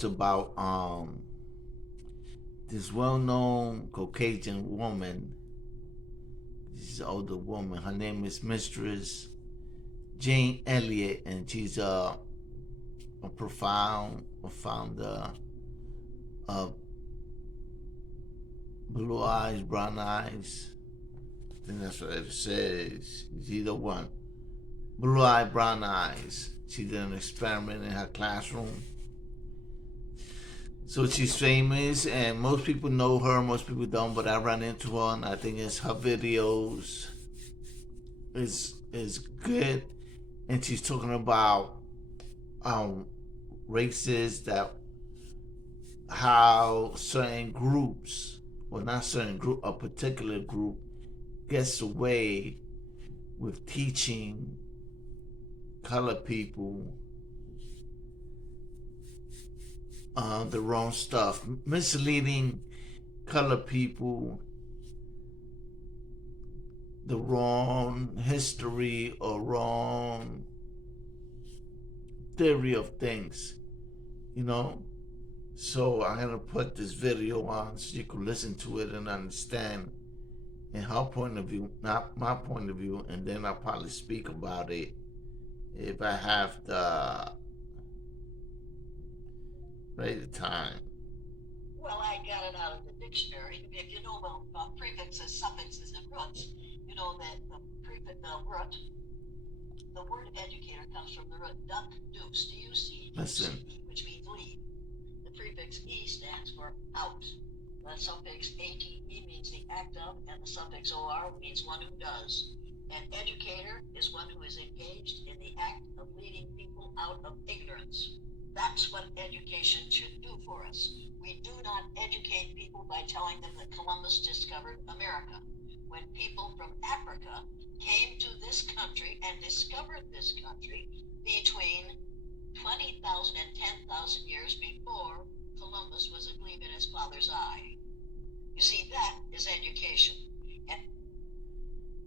It's about this well-known Caucasian woman. She's an older woman. Her name is Mistress Jane Elliott, and she's a profound founder of Blue Eyes, Brown Eyes. I think that's what it says. It's either one. Blue Eye, Brown Eyes. She did an experiment in her classroom. So she's famous, and most people know her, most people don't, but I ran into her, and I think it's her videos is good. And she's talking about races, that how certain groups, well, not certain group, a particular group gets away with teaching colored people the wrong stuff, misleading colored people, the wrong history or wrong theory of things, you know. So I'm gonna put this video on so you can listen to it and understand in her point of view, not my point of view, and then I'll probably speak about it if I have the right time. Well, I got it out of the dictionary. If you know about prefixes, suffixes, and roots, you know that the word educator comes from the root duck, deuce, D-U-C-E, which means lead. The prefix E stands for out. The suffix ate means the act of, and the suffix or means one who does. An educator is one who is engaged in the act of leading people out of ignorance. That's what education should do for us. We do not educate people by telling them that Columbus discovered America. When people from Africa came to this country and discovered this country between 20,000 and 10,000 years before Columbus was a gleam in his father's eye. You see, that is education. And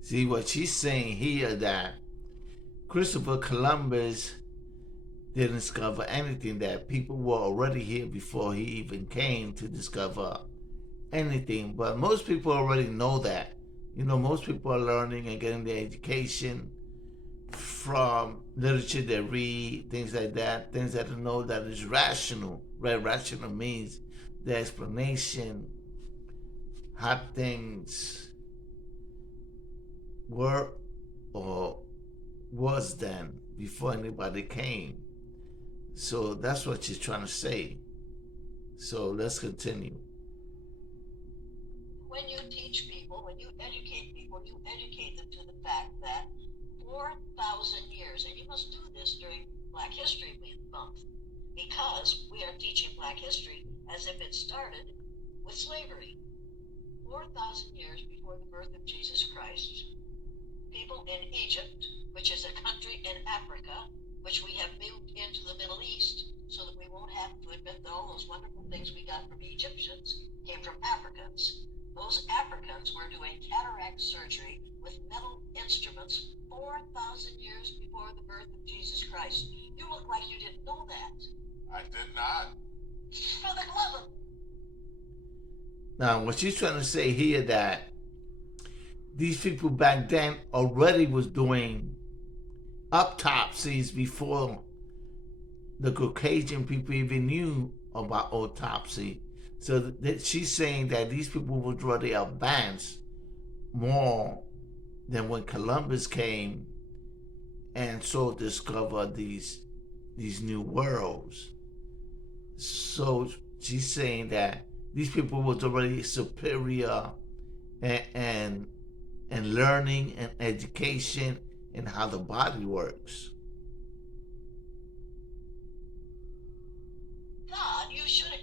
see what she's saying here, that Christopher Columbus didn't discover anything, that people were already here before he even came to discover anything. But most people already know that. You know, most people are learning and getting their education from literature they read, things like that, things that they know that is rational. Right? Rational means the explanation, how things were or was then before anybody came. So that's what she's trying to say. So let's continue. When you teach people, when you educate them to the fact that 4,000 years, and you must do this during Black History Month, because we are teaching Black history as if it started with slavery. 4,000 years before the birth of Jesus Christ, people in Egypt, which is a country in Africa, which we have moved into the Middle East so that we won't have to admit that all those wonderful things we got from the Egyptians came from Africans. Those Africans were doing cataract surgery with metal instruments 4,000 years before the birth of Jesus Christ. You look like you didn't know that. I did not. For the glove of... Now, what she's trying to say here, that these people back then already was doing autopsies before the Caucasian people even knew about autopsy. So that she's saying that these people was already advanced more than when Columbus came and so discovered these new worlds. So she's saying that these people was already superior and learning and education and how the body works. God, you should have...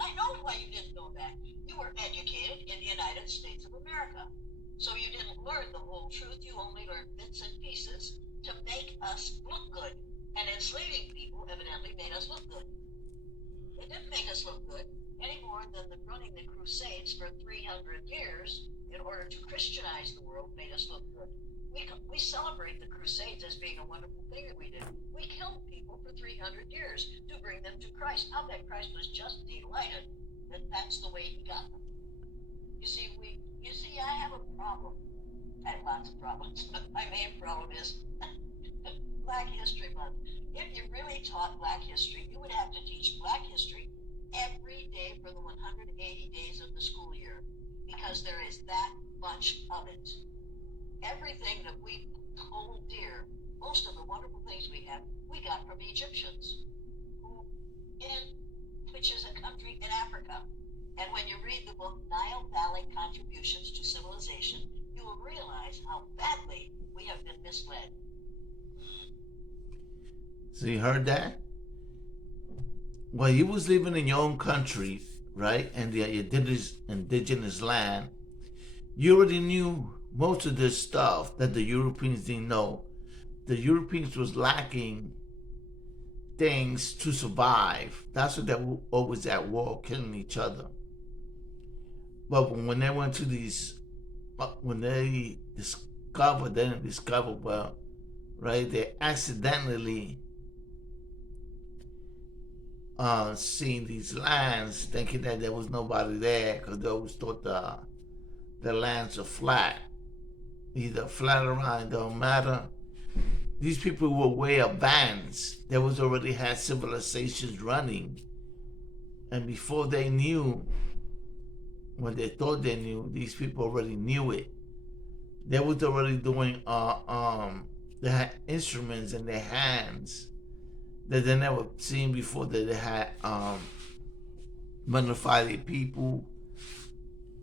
I know why you didn't know that. You were educated in the United States of America. So you didn't learn the whole truth. You only learned bits and pieces to make us look good. And enslaving people evidently made us look good. It didn't make us look good any more than the running the Crusades for 300 years in order to Christianize the world made us look good. we celebrate the Crusades as being a wonderful thing that we did. We killed people for 300 years to bring them to Christ. I'll bet Christ was just delighted that that's the way he got them. You see, I have a problem. I have lots of problems, but my main problem is Black History Month. If you really taught Black history, you would have to teach Black history every day for the 180 days of the school year, because there is that much of it. Everything that we hold dear, most of the wonderful things we have, we got from Egyptians, which is a country in Africa. And when you read the book Nile Valley Contributions to Civilization, you will realize how badly we have been misled. So you heard that? Well, you was living in your own country, right? And the indigenous land. You already knew most of this stuff that the Europeans didn't know. The Europeans was lacking things to survive. That's what they were always at war, killing each other. But when they went to these, when they didn't discover, well, right, they accidentally seeing these lands, thinking that there was nobody there, because they always thought the lands are flat. Either flat or round, it don't matter. These people were way advanced. They was already had civilizations running. And before they knew, when they thought they knew, these people already knew it. They was already doing, they had instruments in their hands that they never seen before, that they had modified people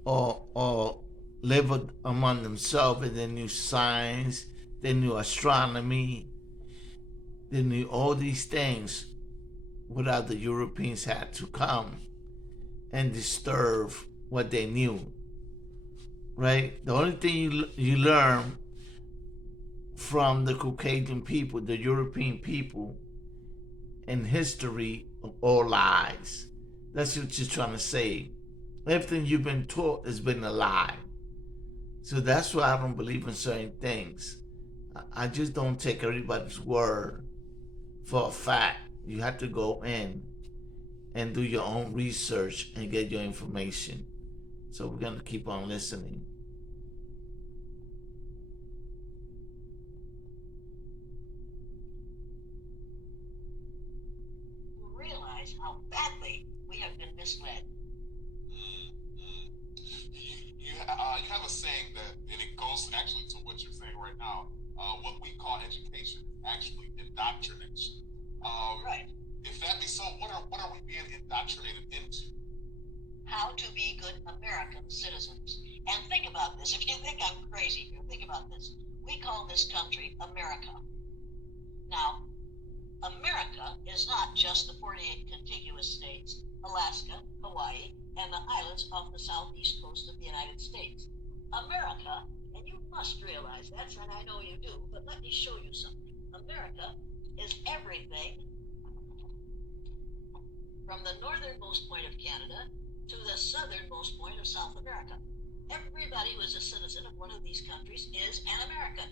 or lived among themselves, and they knew science, they knew astronomy, they knew all these things without the Europeans had to come and disturb what they knew, right? The only thing you learn from the Caucasian people, the European people, in history are all lies. That's what you're trying to say. Everything you've been taught has been a lie. So that's why I don't believe in certain things. I just don't take everybody's word for a fact. You have to go in and do your own research and get your information. So we're going to keep on listening. Realize how badly we have been misled. You have a saying that, and it goes actually to what you're saying right now. What we call education is actually indoctrination. Right. If that be so, what are we being indoctrinated into? How to be good American citizens. And think about this. If you think I'm crazy here, think about this. We call this country America. Now, America is not just the 48 contiguous states, Alaska, Hawaii, and the islands off the southeast coast of the United States. America, and you must realize that, and I know you do, but let me show you something. America is everything from the northernmost point of Canada to the southernmost point of South America. Everybody who is a citizen of one of these countries is an American.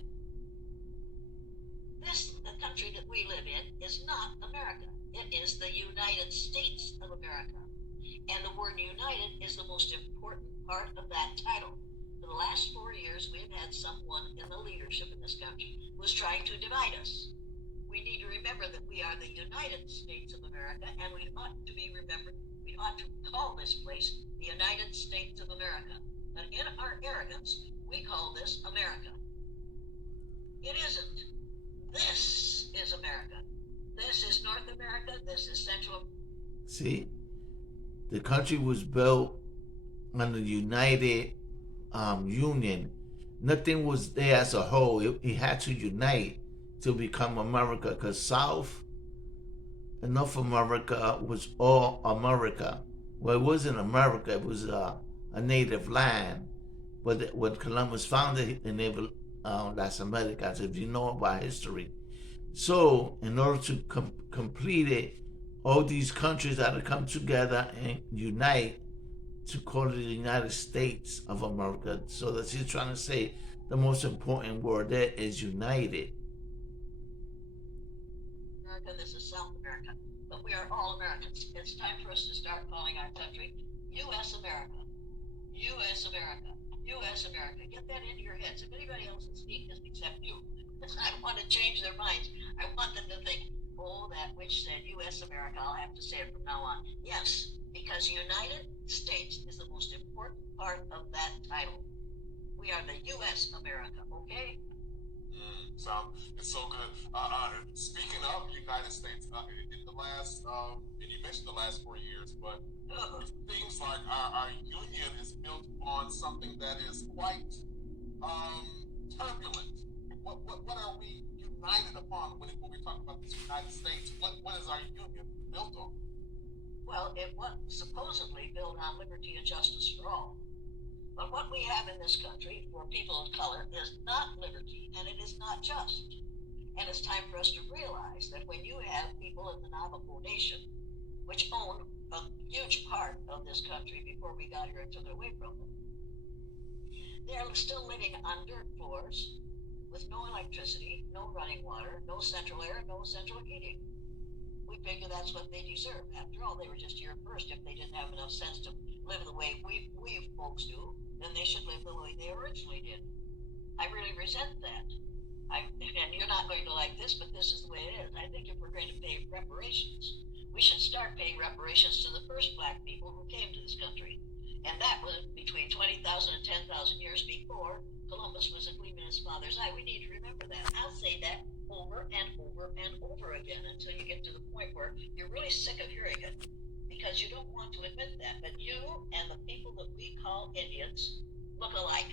The country that we live in is not America. It is the United States of America. And the word united is the most important part of that title. For the last 4 years, we have had someone in the leadership in this country who is trying to divide us. We need to remember that we are the United States of America, and we ought to call this place the United States of America. But in our arrogance, we call this America. It isn't. This is America. This is North America. This is Central. See, the country was built on the United Union. Nothing was there as a whole. It had to unite to become America, because South and North America was all America. Well, it wasn't America. It was a native land. But when Columbus founded the naval Las Americas, if you know about history. So in order to complete it, all these countries had to come together and unite to call it the United States of America. So that's he's trying to say the most important word there is united. America, this is South America, but we are all Americans. It's time for us to start calling our country U.S. America. U.S. America. U.S. America. Get that into your heads. If anybody else is speaking this except you, I want to change their minds. I want them to think, oh, that witch said U.S. America. I'll have to say it from now on. Yes, because United States is the most important part of that title. We are the U.S. America, okay? It's so good. Speaking of United States, in the last, and you mentioned the last 4 years, but it seems like our union is built on something that is quite turbulent. What are we united upon when we talk about this United States? What is our union built on? Well, it was supposedly built on liberty and justice for all. But what we have in this country for people of color is not liberty, and it is not just. And it's time for us to realize that when you have people in the Navajo Nation, which owned a huge part of this country before we got here and took it away from them, they're still living on dirt floors with no electricity, no running water, no central air, no central heating. We figure that's what they deserve. After all, they were just here first. If they didn't have enough sense to live the way we folks do, then they should live the way they originally did. I really resent that. And you're not going to like this, but this is the way it is. I think if we're going to pay reparations, we should start paying reparations to the first black people who came to this country. And that was between 20,000 and 10,000 years before Columbus was a gleam in his father's eye. We need to remember that. I'll say that over and over and over again until you get to the point where you're really sick of hearing it, because you don't want to admit that. But you and the people that we call Indians look alike.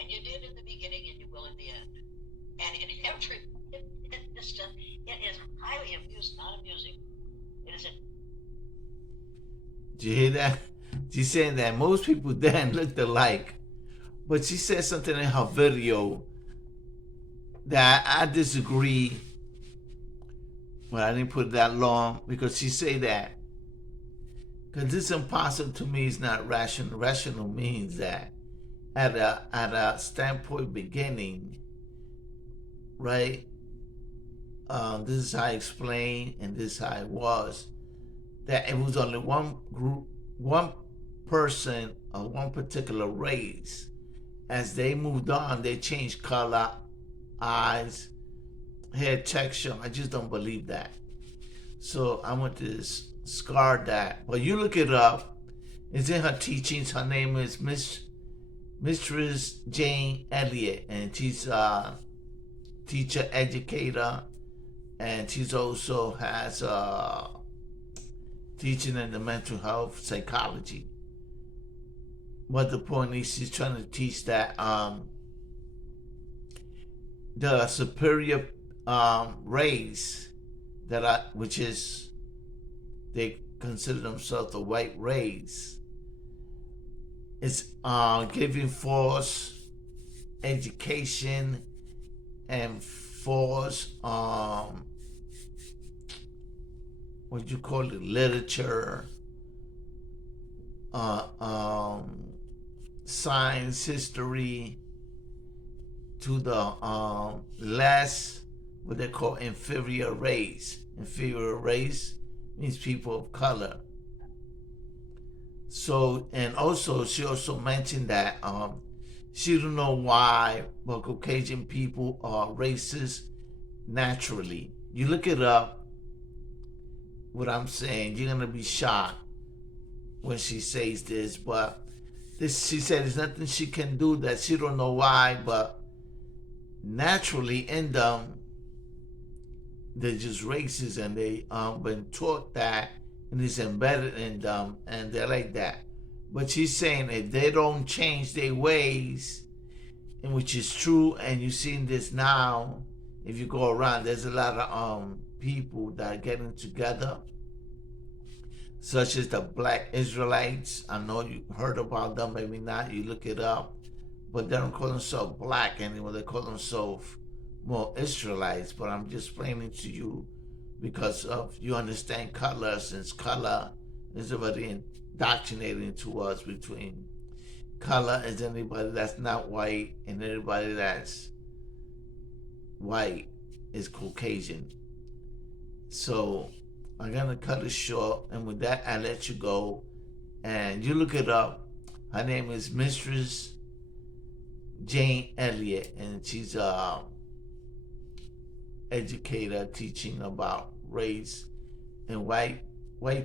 And you did in the beginning and you will in the end. And in every, it is highly amusing, not amusing. It is. Did you hear that? She's saying that most people then looked alike. But she said something in her video that I disagree. Well, I didn't put it that long because she say that. Because this impossible to me is not rational. Rational means that at a standpoint beginning, right? This is how I explained, and this is how it was. That it was only one group, one person, or one particular race. As they moved on, they changed color, eyes, hair texture. I just don't believe that. So I want to discard that. But you look it up. It's in her teachings. Her name is Mistress Jane Elliott, and she's a teacher, educator, and she's also has teaching in the mental health psychology. But the point is, she's trying to teach that the superior race which is, they consider themselves the white race, is giving false education and false what you call it, literature, science, history to the less, what they call inferior race. Inferior race means people of color. So, and also she also mentioned that she don't know why, but Caucasian people are racist naturally. You look it up, what I'm saying, you're gonna be shocked when she says this, but this, she said, there's nothing she can do, that she don't know why, but naturally in them, they're just racist, and they been taught that, and it's embedded in them, and they're like that. But she's saying if they don't change their ways, and which is true, and you're seeing this now, if you go around, there's a lot of people that are getting together, such as the Black Israelites. I know you heard about them, maybe not, you look it up, but they don't call themselves black anymore, they call themselves more Israelites. But I'm just explaining to you because of, you understand color, since color is already indoctrinated into us between color is anybody that's not white, and anybody that's white is Caucasian. So I'm gonna cut it short, and with that, I let you go, and you look it up. Her name is Mistress Jane Elliott, and she's a educator teaching about race, and white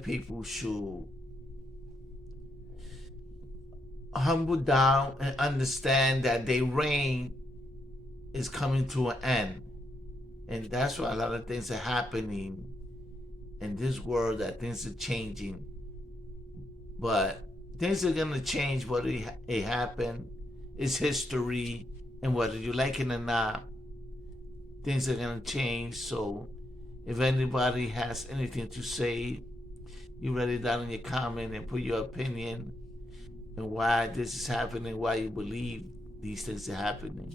people should humble down and understand that their reign is coming to an end. And that's why a lot of things are happening in this world, that things are changing. But things are going to change whether it happened. It's history. And whether you like it or not, things are going to change. So if anybody has anything to say, you write it down in your comment and put your opinion and why this is happening, why you believe these things are happening.